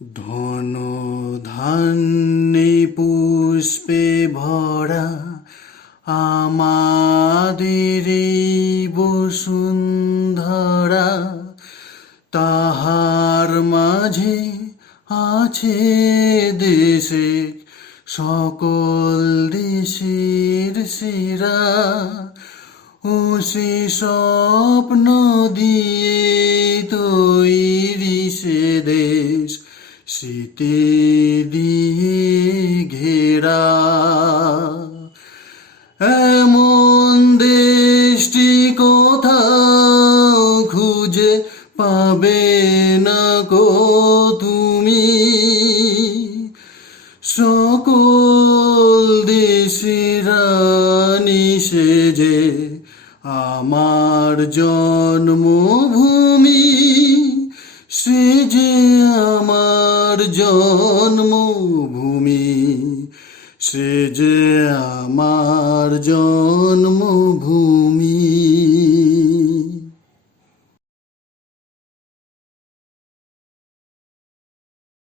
ধন ধান্যে পুষ্পে ভরা আমাদের এই বসুন্ধরা, তাহার মাঝে আছে দেশে সকল দেশের সেরা। ও সে স্বপ্ন দিয়ে তৈরি সে দেশ, শীতে দিয়ে ঘেরা। এমন দেশটি কোথাও খুঁজে পাবে না কো তুমি, সকল দেশের রানী সেজে আমার জন্মভূমি, সে যে আমার জন্মভূমি, সে যে আমার জন্মভূমি।